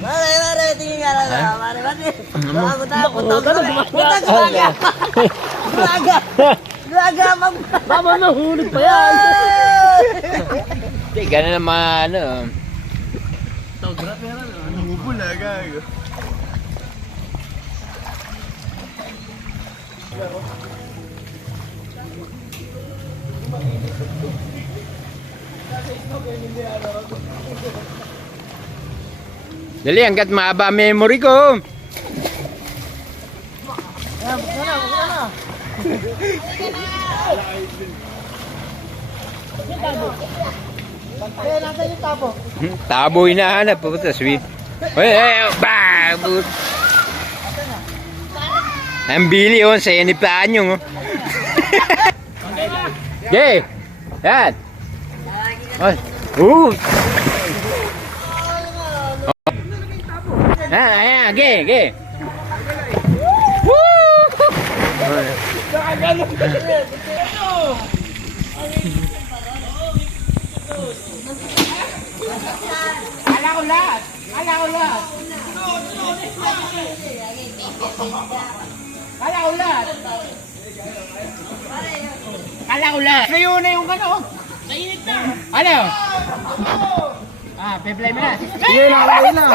Mare, tingin nga lang. Mare. Gulaga, Baba na, hulog pa yan. Hindi, gano'n naman, ano. Bubula, gago. Dali, hanggat mahaba memory ko. Nasaan yung tapo? Tabo hinahanap. Pupunta, sweet. Babut. Ang bili, oh. Sa yanipaan yung, oh. Okay. Yan. Ayan, okay. Kala ko lahat. Layo na yung gano. Nainit na. Ano? Peplay mo na. Sige lang.